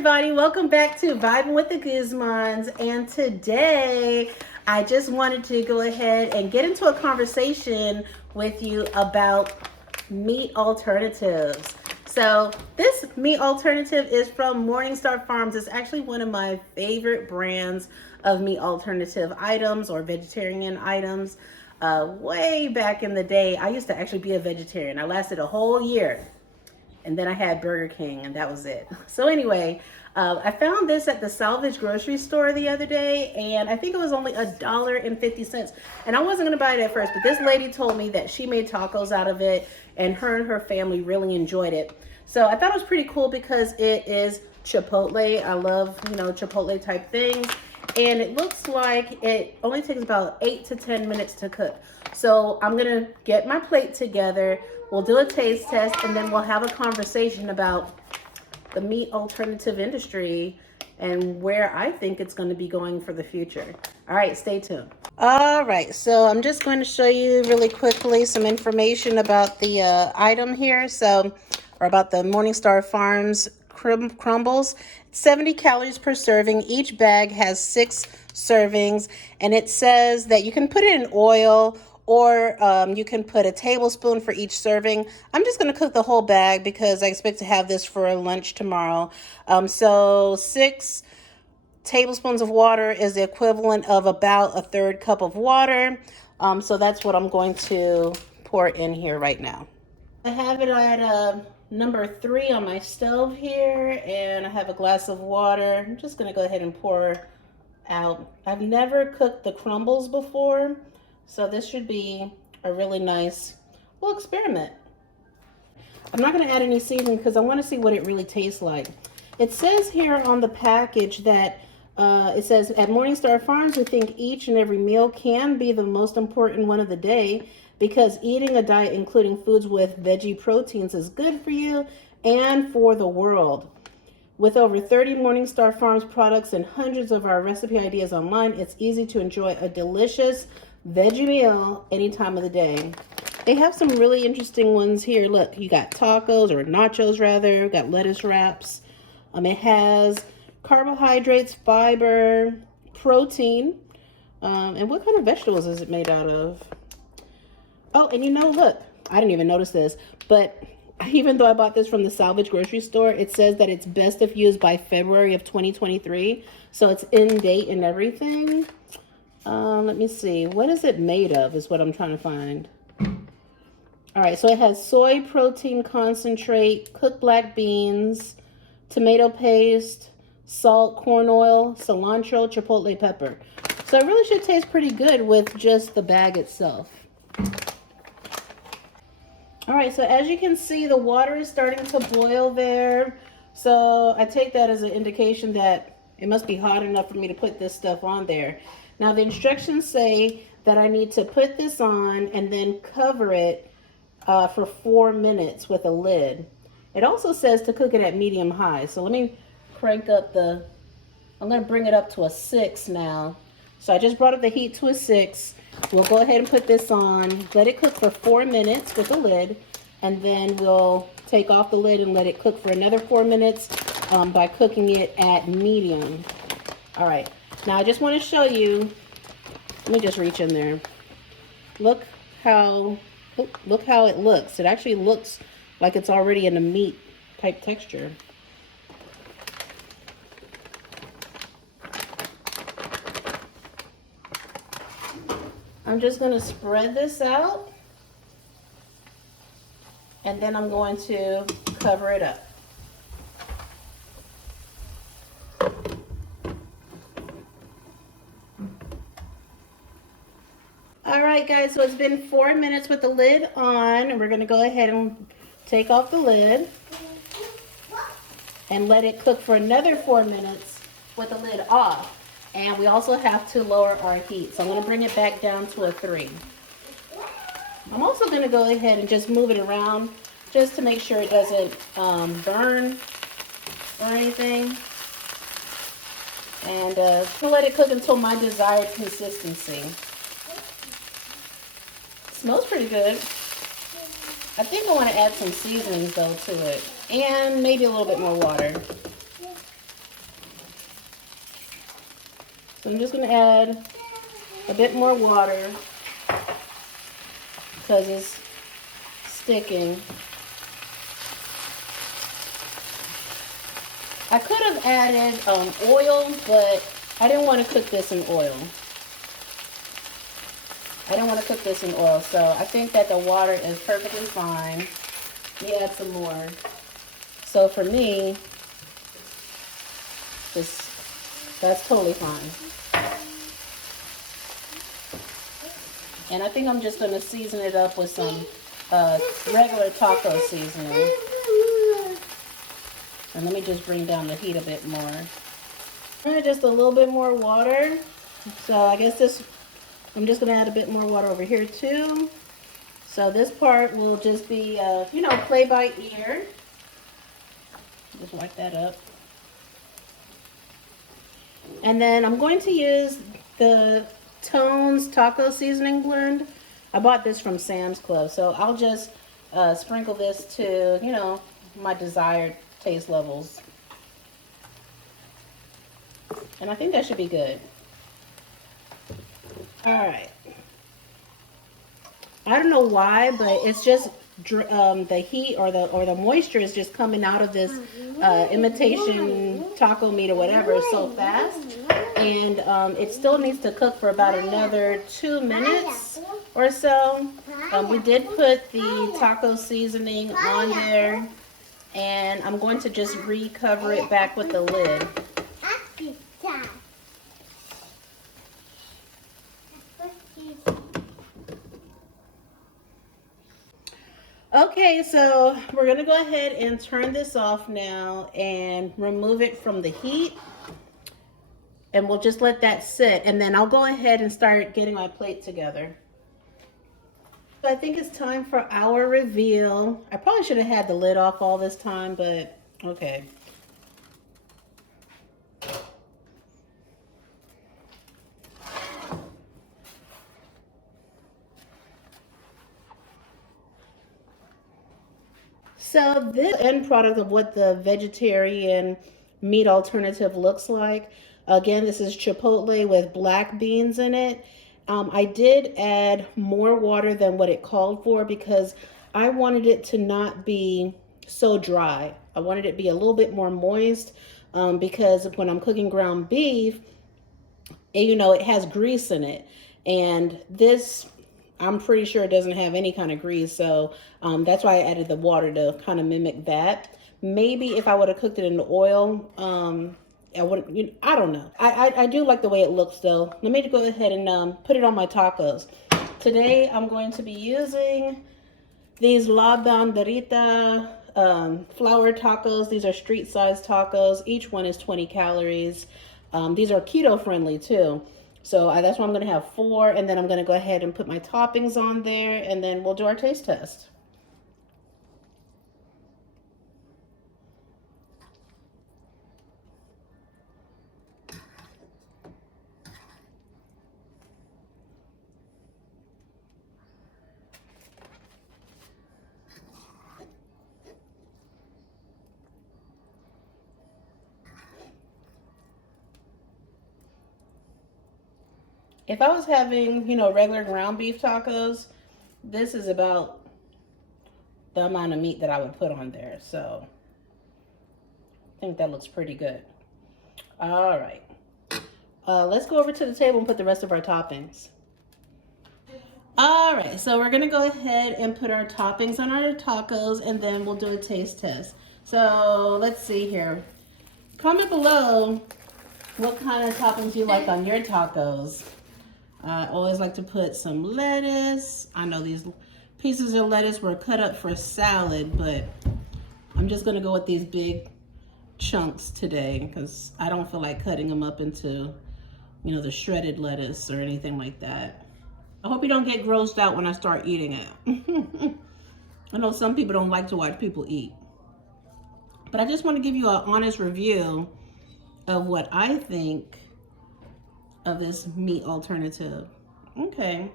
everybody, welcome back to Vibing with the Guzmans. And today I just wanted to go ahead and get into a conversation with you about meat alternatives. So this meat alternative is from Morningstar Farms. It's actually one of my favorite brands of meat alternative items or vegetarian items. Way back in the day, I used to actually be a vegetarian. I lasted a whole year. And then I had Burger King, and that was it. So anyway, I found this at the salvage grocery store the other day, and I think it was only $1.50. And I wasn't gonna buy it at first, but this lady told me that she made tacos out of it, and her family really enjoyed it. So I thought it was pretty cool because it is Chipotle. I love, Chipotle type things. And it looks like it only takes about 8 to 10 minutes to cook. So I'm gonna get my plate together. We'll do a taste test, and then we'll have a conversation about the meat alternative industry and where I think it's going to be going for the future. All right, stay tuned. All right, so I'm just going to show you really quickly some information about the item here. Or about the Morningstar Farms crumbles. 70 calories per serving. Each bag has 6 servings, and it says that you can put it in oil, or you can put a tablespoon for each serving. I'm just going to cook the whole bag because I expect to have this for lunch tomorrow. So 6 tablespoons of water is the equivalent of about a 1/3 cup of water. So that's what I'm going to pour in here right now. I have it at number 3 on my stove here, and I have a glass of water. I'm just going to go ahead and pour out. I've never cooked the crumbles before, so this should be a really nice little experiment. I'm not going to add any seasoning because I want to see what it really tastes like. It says here on the package that it says, at Morningstar Farms, we think each and every meal can be the most important one of the day because eating a diet including foods with veggie proteins is good for you and for the world. With over 30 Morningstar Farms products and hundreds of our recipe ideas online, it's easy to enjoy a delicious veggie meal any time of the day. They have some really interesting ones here. Look, you got tacos, or nachos rather, got lettuce wraps. It has carbohydrates, fiber, protein, and what kind of vegetables is it made out of? Oh, and look, I didn't even notice this, but even though I bought this from the salvage grocery store, it says that it's best if used by February of 2023. So it's in date and everything. Let me see. What is it made of is what I'm trying to find. All right, so it has soy protein concentrate, cooked black beans, tomato paste, salt, corn oil, cilantro, chipotle pepper. So it really should taste pretty good with just the bag itself. All right, so as you can see, the water is starting to boil there. So I take that as an indication that it must be hot enough for me to put this stuff on there. Now the instructions say that I need to put this on and then cover it for 4 minutes with a lid. It also says to cook it at medium high. So let me crank up I'm gonna bring it up to a 6 now. So I just brought up the heat to a 6. We'll go ahead and put this on, let it cook for 4 minutes with the lid, and then we'll take off the lid and let it cook for another 4 minutes by cooking it at medium. All right, now I just want to show you, let me just reach in there. Look how it looks. It actually looks like it's already in a meat type texture. I'm just going to spread this out, and then I'm going to cover it up. All right, guys, so it's been 4 minutes with the lid on, and we're going to go ahead and take off the lid and let it cook for another 4 minutes with the lid off. And we also have to lower our heat. So I'm going to bring it back down to a 3. I'm also going to go ahead and just move it around just to make sure it doesn't burn or anything. And we'll let it cook until my desired consistency. It smells pretty good. I think I want to add some seasonings though to it, and maybe a little bit more water. So I'm just gonna add a bit more water because it's sticking. I could have added oil, but I didn't want to cook this in oil. So I think that the water is perfectly fine. Let me add some more. So for me, that's totally fine. And I think I'm just going to season it up with some regular taco seasoning. And let me just bring down the heat a bit more. Just a little bit more water. So I guess I'm just going to add a bit more water over here too. So this part will just be, play by ear. Just wipe that up. And then I'm going to use the Tones Taco Seasoning Blend. I bought this from Sam's Club. So I'll just sprinkle this to, my desired taste levels. And I think that should be good. All right. I don't know why, but it's just the heat or the moisture is just coming out of this imitation taco meat or whatever so fast. And it still needs to cook for about another 2 minutes or so. We did put the taco seasoning on there, and I'm going to just recover it back with the lid. Okay, so we're gonna go ahead and turn this off now and remove it from the heat. And we'll just let that sit, and then I'll go ahead and start getting my plate together. So I think it's time for our reveal. I probably should have had the lid off all this time, but okay. So this end product of what the vegetarian meat alternative looks like. Again, this is chipotle with black beans in it. I did add more water than what it called for because I wanted it to not be so dry. I wanted it to be a little bit more moist because when I'm cooking ground beef, it has grease in it. And this, I'm pretty sure it doesn't have any kind of grease. So that's why I added the water to kind of mimic that. Maybe if I would have cooked it in the oil, I wouldn't, I don't know. I do like the way it looks though. Let me go ahead and put it on my tacos. Today I'm going to be using these La Banderita flour tacos. These are street size tacos. Each one is 20 calories. These are keto friendly too. So that's why I'm going to have 4, and then I'm going to go ahead and put my toppings on there, and then we'll do our taste test. If I was having, regular ground beef tacos, this is about the amount of meat that I would put on there. So I think that looks pretty good. All right. Let's go over to the table and put the rest of our toppings. All right, so we're gonna go ahead and put our toppings on our tacos, and then we'll do a taste test. So let's see here. Comment below what kind of toppings you like on your tacos. I always like to put some lettuce. I know these pieces of lettuce were cut up for salad, but I'm just gonna go with these big chunks today because I don't feel like cutting them up into, the shredded lettuce or anything like that. I hope you don't get grossed out when I start eating it. I know some people don't like to watch people eat, but I just want to give you an honest review of what I think of this meat alternative. Okay,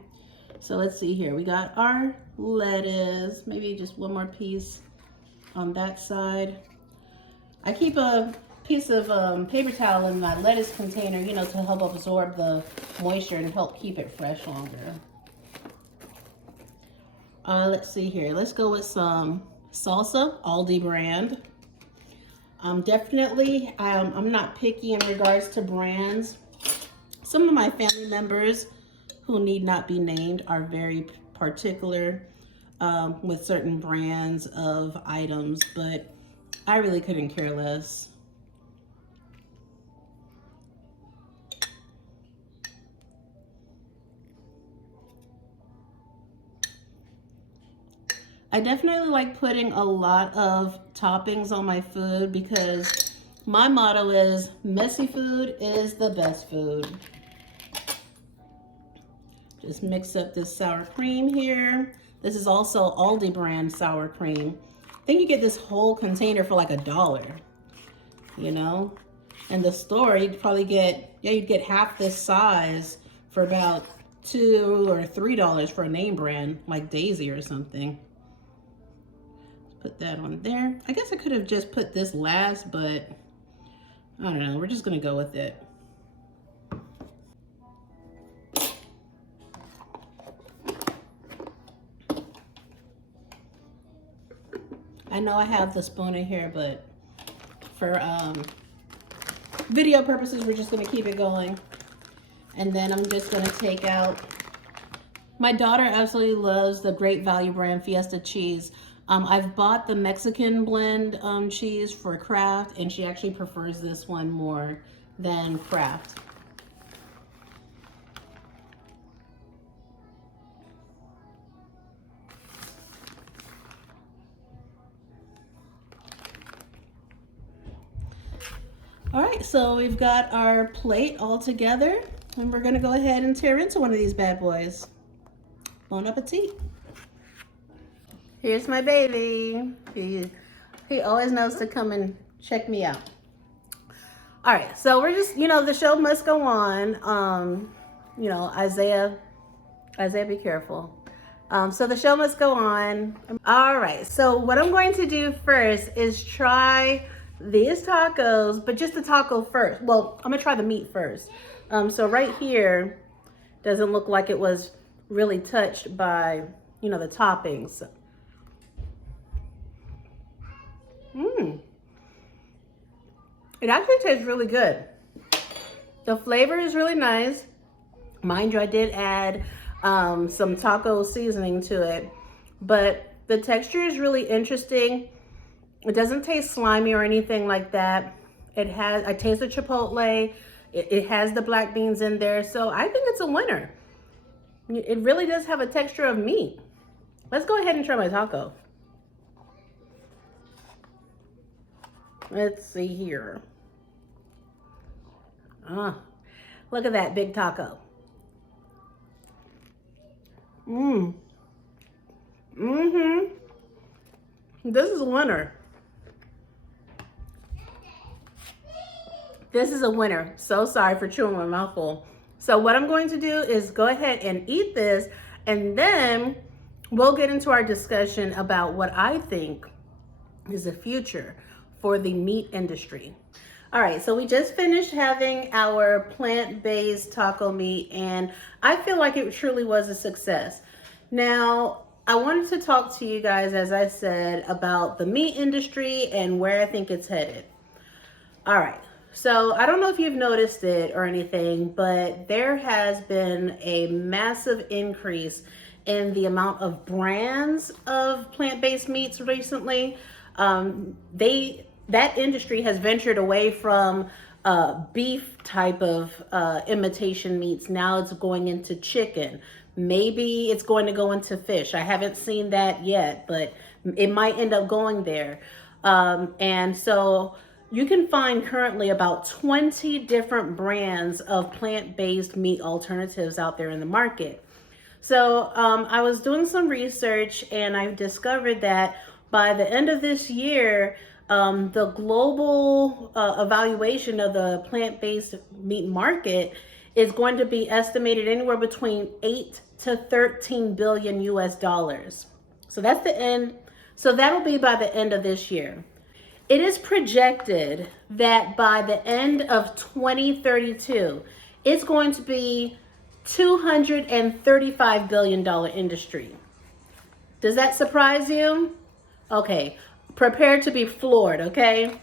so let's see here. We got our lettuce, maybe just one more piece on that side. I keep a piece of paper towel in my lettuce container, you know, to help absorb the moisture and help keep it fresh longer. Let's see here. Let's go with some salsa, Aldi brand. Definitely, I'm not picky in regards to brands. Some of my family members who need not be named are very particular with certain brands of items, but I really couldn't care less. I definitely like putting a lot of toppings on my food because my motto is messy food is the best food. Just mix up this sour cream here. This is also Aldi brand sour cream. I think you get this whole container for like $1, you know? In the store, you'd probably get, you'd get half this size for about $2 or $3 for a name brand like Daisy or something. Put that on there. I guess I could have just put this last, but I don't know. We're just gonna go with it. I know I have the spoon in here, but for video purposes, we're just gonna keep it going. And then I'm just gonna take out, my daughter absolutely loves the Great Value brand Fiesta cheese. I've bought the Mexican blend cheese for Kraft, and she actually prefers this one more than Kraft. All right, so we've got our plate all together, and we're gonna go ahead and tear into one of these bad boys. Bon appetit. Here's my baby. He always knows to come and check me out. All right, so we're just, you know, the show must go on. You know, Isaiah, be careful. So the show must go on. All right, so what I'm going to do first is try these tacos, but just the taco first. Well, I'm gonna try the meat first. So right here doesn't look like it was really touched by, you know, the toppings. It actually tastes really good. The flavor is really nice. Mind you, I did add some taco seasoning to it, but the texture is really interesting. It doesn't taste slimy or anything like that. I taste the chipotle. It has the black beans in there, so I think it's a winner. It really does have a texture of meat. Let's go ahead and try my taco. Let's see here. Look at that big taco. This is a winner. This is a winner. So sorry for chewing my mouth full. So what I'm going to do is go ahead and eat this, and then we'll get into our discussion about what I think is the future for the meat industry. All right, so we just finished having our plant-based taco meat, and I feel like it truly was a success. Now, I wanted to talk to you guys, as I said, about the meat industry and where I think it's headed. All right, so I don't know if you've noticed it or anything, but there has been a massive increase in the amount of brands of plant-based meats recently. That industry has ventured away from beef type of imitation meats. Now it's going into chicken. Maybe it's going to go into fish. I haven't seen that yet, but it might end up going there. And so you can find currently about 20 different brands of plant-based meat alternatives out there in the market. So I was doing some research, and I discovered that by the end of this year, the global evaluation of the plant-based meat market is going to be estimated anywhere between 8 to 13 billion US dollars. So that's the end. So that'll be by the end of this year. It is projected that by the end of 2032, it's going to be $235 billion industry. Does that surprise you? Okay, prepare to be floored, okay?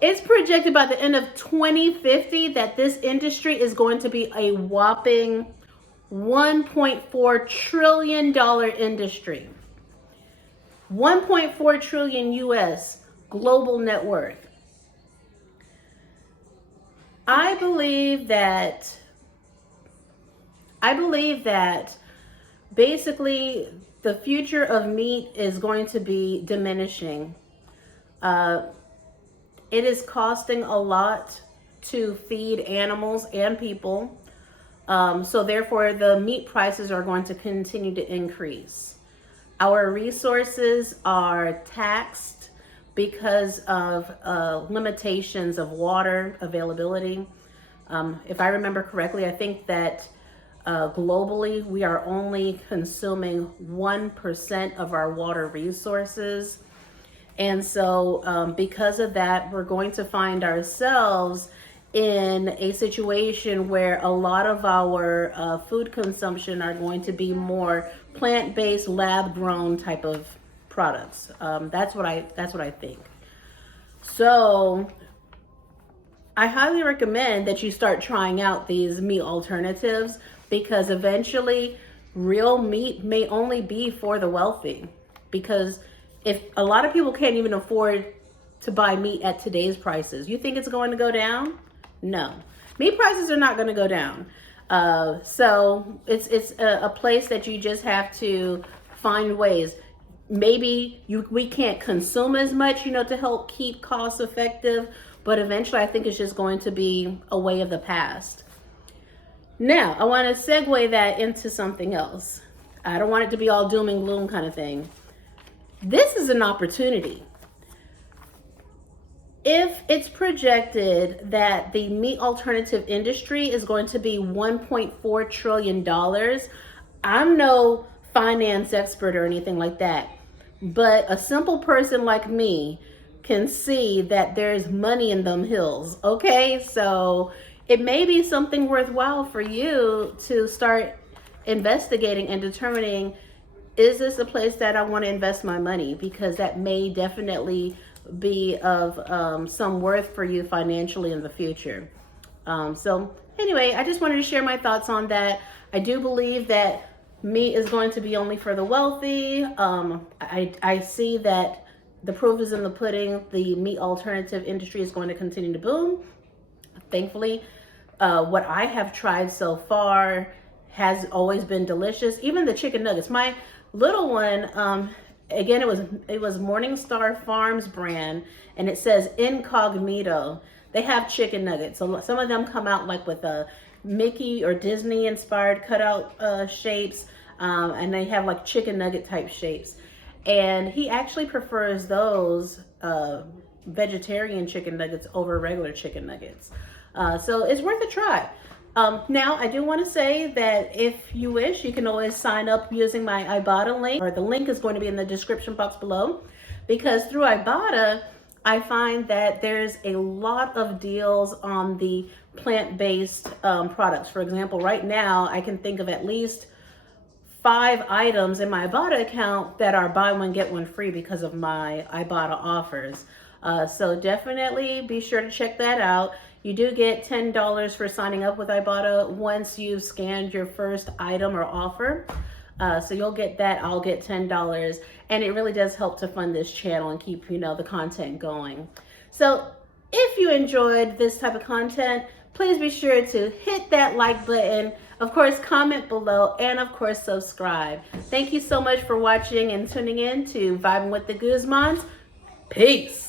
It's projected by the end of 2050 that this industry is going to be a whopping $1.4 trillion industry. 1.4 trillion US global net worth. I believe that basically the future of meat is going to be diminishing. It is costing a lot to feed animals and people. So therefore the meat prices are going to continue to increase. Our resources are taxed because of limitations of water availability. If I remember correctly, I think that globally we are only consuming 1% of our water resources. And so because of that, we're going to find ourselves in a situation where a lot of our food consumption are going to be more plant-based, lab-grown type of products. That's what I think. So I highly recommend that you start trying out these meat alternatives, because eventually real meat may only be for the wealthy. Because if a lot of people can't even afford to buy meat at today's prices, you think it's going to go down? No, meat prices are not going to go down. So it's a place that you just have to find ways. Maybe we can't consume as much, to help keep costs effective, but eventually I think it's just going to be a way of the past. Now, I want to segue that into something else. I don't want it to be all doom and gloom kind of thing. This is an opportunity. If it's projected that the meat alternative industry is going to be $1.4 trillion, I'm no finance expert or anything like that, but a simple person like me can see that there's money in them hills, okay? So it may be something worthwhile for you to start investigating and determining, is this a place that I want to invest my money? Because that may definitely be of some worth for you financially in the future. So anyway, I just wanted to share my thoughts on that. I do believe that meat is going to be only for the wealthy. I see that the proof is in the pudding. The meat alternative industry is going to continue to boom. Thankfully, what I have tried so far has always been delicious. Even the chicken nuggets. My little one, again, it was Morningstar Farms brand, and it says incognito. They have chicken nuggets. So some of them come out like with a Mickey or Disney inspired cutout shapes, and they have like chicken nugget type shapes. And he actually prefers those vegetarian chicken nuggets over regular chicken nuggets. So it's worth a try. Now, I do want to say that if you wish, you can always sign up using my Ibotta link, or the link is going to be in the description box below, because through Ibotta, I find that there's a lot of deals on the plant-based products. For example, right now, I can think of at least 5 items in my Ibotta account that are buy one, get one free because of my Ibotta offers. So definitely be sure to check that out. You do get $10 for signing up with Ibotta once you've scanned your first item or offer. So you'll get that, I'll get $10. And it really does help to fund this channel and keep, the content going. So if you enjoyed this type of content, please be sure to hit that like button. Of course, comment below, and of course, subscribe. Thank you so much for watching and tuning in to Vibing with the Guzmans. Peace.